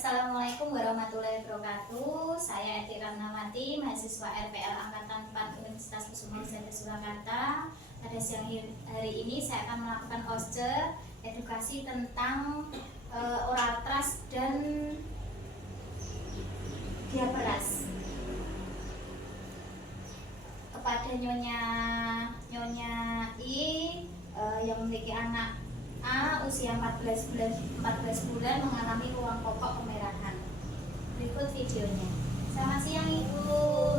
Assalamualaikum warahmatullahi wabarakatuh. Saya Eti Ramnawati, mahasiswa RPL Angkatan 4 Universitas Kusuma Wisata Surakarta. Pada siang hari ini saya akan melakukan OSCE edukasi tentang oral trust dan diaperas. Kepada Nyonya I yang memiliki anak A usia 14 bulan mengalami ruang pokok kemerahan. Berikut videonya. Selamat siang Ibu.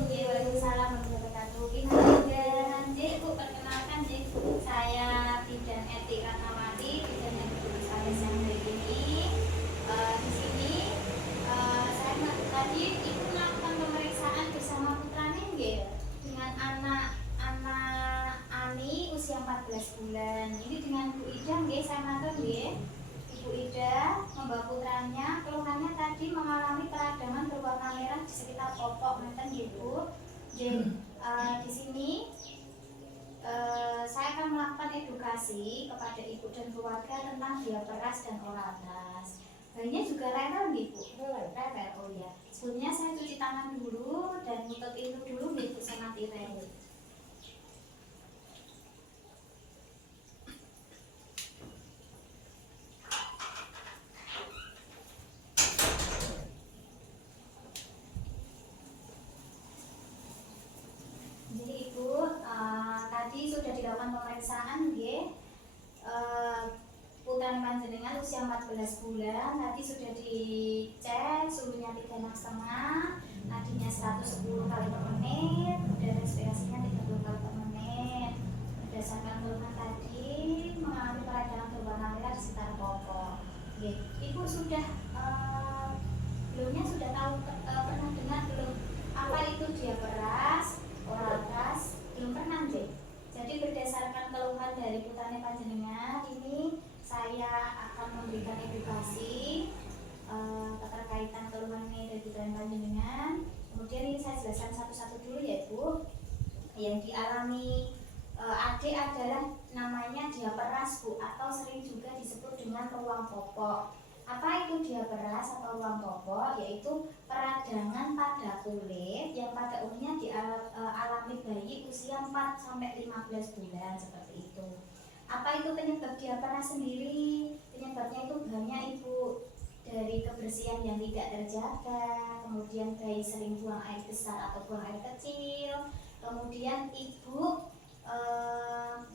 Waalaikumsalam warahmatullahi wabarakatuh. Bidan, Ibu perkenalkan saya Bidan Eti Ratnawati, bidan yang ditulis pada siang hari ini. Di sini saya tadi Ibu melakukan pemeriksaan bersama putra nggih dengan anak Ani usia 14 bulan. Ini dengan Bu Ida nggih, saya matur nggih. Ibu Ida membawa putranya, keluhannya tadi mengalami peradangan berwarna merah di sekitar popok, ngeten nggih Bu. Di sini saya akan melakukan edukasi kepada ibu dan keluarga tentang diaperas dan oral trust. Bayinya juga rewel nggih Bu? Rewel, oh ya. Sebelumnya saya cuci tangan dulu dan nutup pintu dulu nggih Bu, saya mati rewel. Tadi sudah dilakukan pemeriksaan nggih. Putra panjenengan usia 14 bulan, tadi sudah dicek suhunya 36,5, nadinya 110 kali per menit, dan respirasinya 30 kali per menit. Berdasarkan keluhan tadi mengalami peradangan berwarna merah di sekitar popok. Ibu sudah sebelumnya sudah tahu pernah dengar belum apa itu diaperas, oral trust? Belum pernah nggih. Jadi berdasarkan keluhan dari putranya panjenengan, ini saya akan memberikan edukasi keterkaitan keluhan ini dari putranya panjenengan. Kemudian ini saya jelaskan satu-satu dulu ya Bu. Yang dialami adik adalah namanya diaperas Bu, atau sering juga disebut dengan ruang popok. Apa itu diaperas atau ruang popok? Yaitu peradangan pada kulit yang pada umumnya dialami bayi usia 4-15 bulan, seperti itu. Apa itu penyebab diaperas sendiri? Penyebabnya itu banyak Ibu, dari kebersihan yang tidak terjaga, kemudian bayi sering buang air besar atau buang air kecil, kemudian Ibu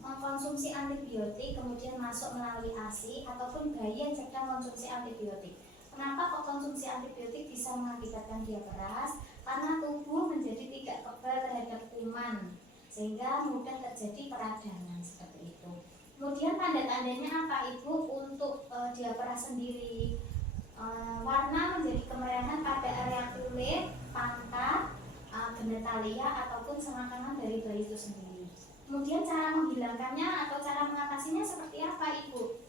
mengkonsumsi antibiotik kemudian masuk melalui ASI, ataupun bayi yang sedang konsumsi antibiotik. Kenapa kok konsumsi antibiotik bisa mengakibatkan diaperas? Karena tubuh menjadi tidak kebal terhadap kuman sehingga mudah terjadi peradangan, seperti itu. Kemudian tanda-tandanya apa Ibu untuk diaperas sendiri? Warna menjadi kemerahan pada area kulit, pantat, genitalia ataupun selangkangan dari bayi itu sendiri. Kemudian cara menghilangkannya atau cara mengatasinya seperti apa Ibu?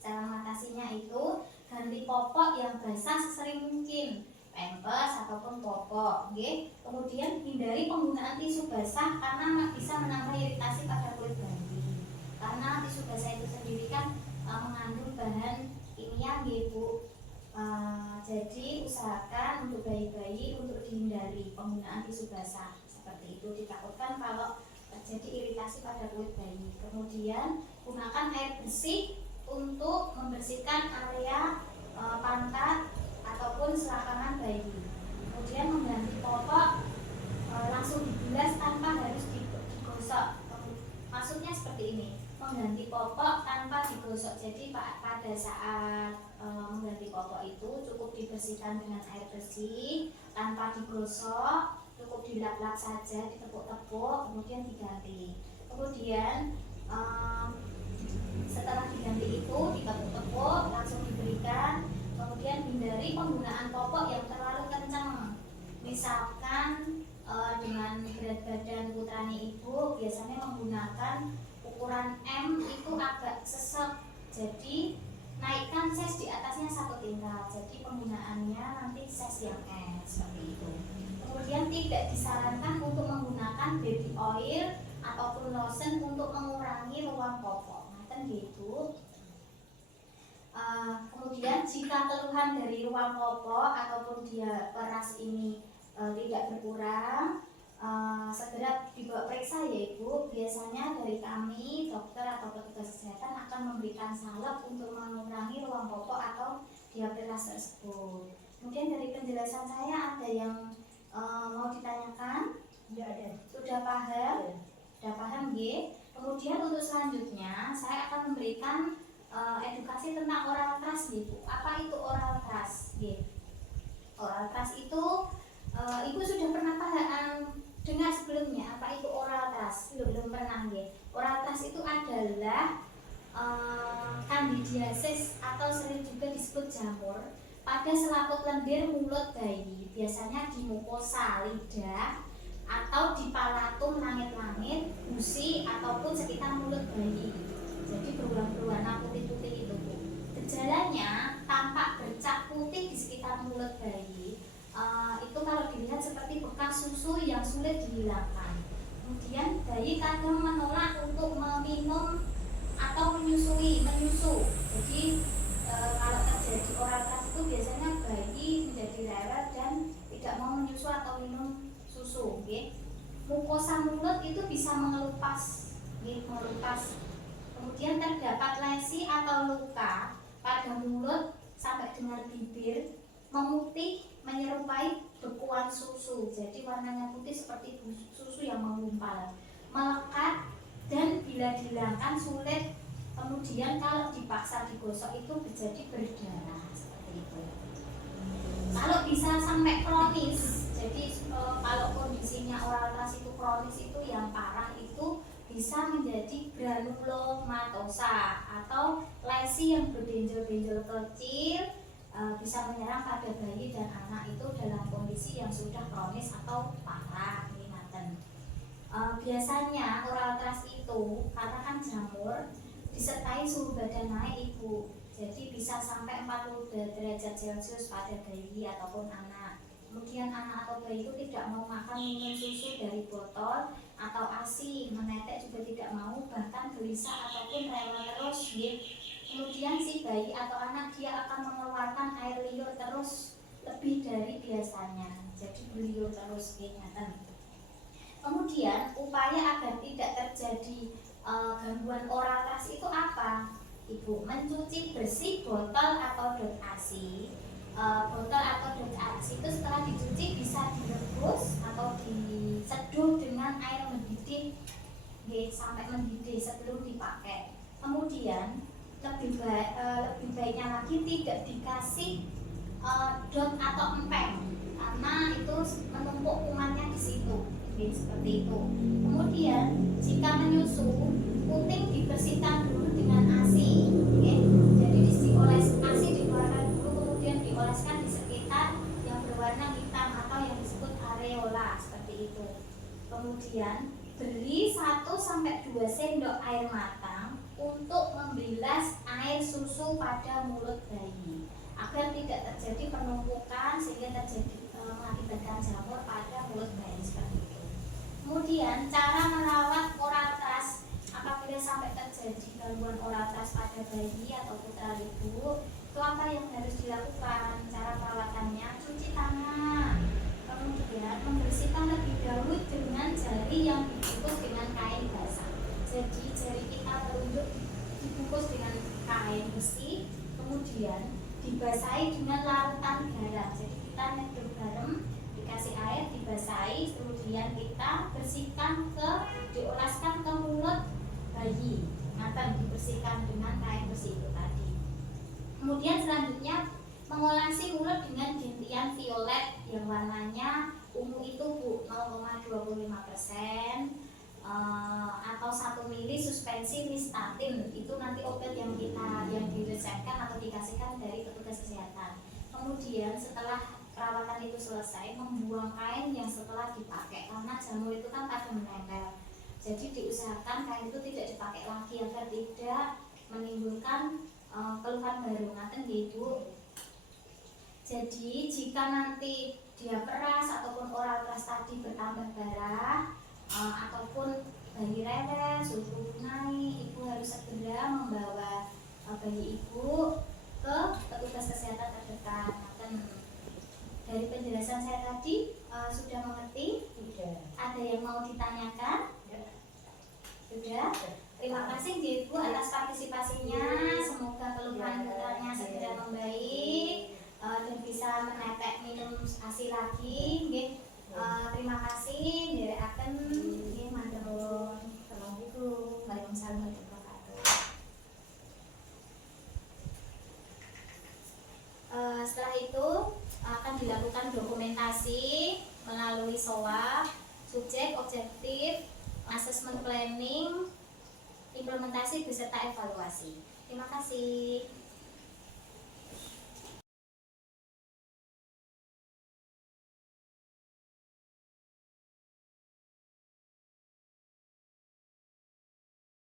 Cara mengatasinya itu ganti popok yang basah sesering mungkin, pampers ataupun popok, okay? Kemudian hindari penggunaan tisu basah karena bisa menambah iritasi pada kulit bayi. Karena tisu basah itu sendiri kan mengandung bahan kimia, Bu. Jadi usahakan untuk bayi-bayi untuk dihindari penggunaan tisu basah, seperti itu. Ditakutkan kalau terjadi iritasi pada kulit bayi. Kemudian gunakan air bersih untuk membersihkan area pantat ataupun selangkangan bayi. Kemudian mengganti popok langsung dibilas tanpa harus digosok. Maksudnya seperti ini, mengganti popok tanpa digosok. Jadi pada saat mengganti popok itu cukup dibersihkan dengan air bersih tanpa digosok, cukup dilap-lap saja, ditepuk-tepuk, kemudian diganti. Kemudian setelah diganti itu ditepuk-tepuk, langsung diberikan. Kemudian hindari penggunaan popok yang terlalu kencang. Misalkan dengan berat badan putrani Ibu biasanya menggunakan ukuran M itu agak sesek, jadi naikkan size di atasnya 1 tingkat. Jadi penggunaannya nanti size yang S, seperti itu. Kemudian tidak disarankan untuk menggunakan baby oil ataupun lotion untuk mengurangi ruang popok. Nah, gitu. Kemudian jika keluhan dari ruang popok ataupun dia peras ini tidak berkurang, segera dibawa periksa ya Ibu. Biasanya dari kami dokter atau petugas kesehatan akan memberikan salep untuk mengurangi ruang popok atau dia peras tersebut. Kemudian dari penjelasan saya ada yang mau ditanyakan? Ya, ada. Sudah paham? Ya. Sudah paham ya? Kemudian untuk selanjutnya saya akan memberikan edukasi tentang oral trust gitu. Apa itu oral trust? Oral trust itu Ibu sudah pernah dengar sebelumnya apa itu oral trust? Belum pernah ya. Oral trust itu adalah candidiasis atau sering juga disebut jamur pada selaput lendir mulut bayi, biasanya di mukosa lidah atau di palatum langit-langit, gusi ataupun sekitar mulut bayi. Jadi berwarna putih-putih itu Bu. Gejalanya tampak bercak putih di sekitar mulut bayi. Itu kalau dilihat seperti bekas susu yang sulit dihilangkan. Kemudian bayi kadang menolak untuk meminum atau menyusu. Jadi kalau terjadi oral trust itu biasanya bayi menjadi rewel dan tidak mau menyusu atau minum susu. Mukosa mulut itu bisa mengelupas. Kemudian terdapat lesi atau luka pada mulut sampai dengan bibir, memutih menyerupai bekuan susu. Jadi warnanya putih seperti susu yang menggumpal, melekat dan bila dihilangkan sulit. Kemudian kalau dipaksa digosok itu menjadi berdarah seperti itu. Kalau bisa sampai kronis, jadi kalau kondisinya oral trust itu kronis itu yang parah itu bisa menjadi granulomatosa atau lesi yang berbenjol-benjol kecil, bisa menyerang pada bayi dan anak itu dalam kondisi yang sudah kronis atau parah. Biasanya oral trust itu karena kan jamur disertai suhu badan naik Ibu, jadi bisa sampai 40 derajat Celcius pada bayi ataupun anak. Kemudian anak atau bayi itu tidak mau makan minum susu dari botol atau ASI, menetek juga tidak mau, bahkan gelisah ataupun rewel terus. Kemudian si bayi atau anak dia akan mengeluarkan air liur terus lebih dari biasanya, jadi berliur terus. Kemudian upaya agar tidak terjadi gangguan oral trust itu apa? Ibu mencuci bersih botol atau dot ASI. Botol atau dot ASI itu setelah dicuci bisa direbus atau diseduh dengan air mendidih sampai mendidih sebelum dipakai. Kemudian lebih baiknya lagi tidak dikasih dot atau empeng karena itu menumpuk kumannya di situ. Seperti itu. Kemudian jika menyusu, puting dibersihkan dulu dengan ASI. Jadi dioles ASI dikeluarkan dulu, kemudian dioleskan di sekitar yang berwarna hitam atau yang disebut areola seperti itu. Kemudian beri 1-2 sendok air matang untuk membilas air susu pada mulut bayi agar tidak terjadi penumpukan sehingga terjadi mengakibatkan jamur pada mulut bayi seperti itu. Kemudian cara merawat oral trust apabila sampai terjadi gangguan oral trust pada bayi atau putra ibu, itu apa yang harus dilakukan? Cara perawatannya cuci tangan, kemudian membersihkan lebih dahulu dengan jari yang dibungkus dengan kain basah. Jadi jari kita telunjuk dibungkus dengan kain besi, kemudian dibasahi dengan larutan garam. Jadi kita nyeduh garam, dikasih air, dibasahi, kemudian kita bersihkan dioleskan ke mulut bayi, dibersihkan dengan kain besi itu tadi. Kemudian selanjutnya mengolesi mulut dengan gentian violet yang warnanya ungu itu Bu, 0,25% atau 1 mili suspensi Nystatin. Itu nanti obat yang diresepkan atau dikasihkan dari petugas kesehatan. Kemudian setelah perawatan itu selesai, membuang kain yang setelah dipakai karena jamur itu kan pada menempel. Jadi diusahakan kain itu tidak dipakai lagi agar tidak menimbulkan keluhan baru. Gitu. Jadi jika nanti dia peras ataupun oral trust tadi bertambah darah ataupun bayi rewel, suhu naik, ibu harus segera membawa bayi ibu ke petugas kesehatan lagi nggih. Terima kasih nderekaken nggih matur nuwun. Assalamualaikum warahmatullahi wabarakatuh. Setelah itu akan dilakukan dokumentasi melalui SOA, subjek, objektif, assessment planning, implementasi beserta evaluasi. Terima kasih.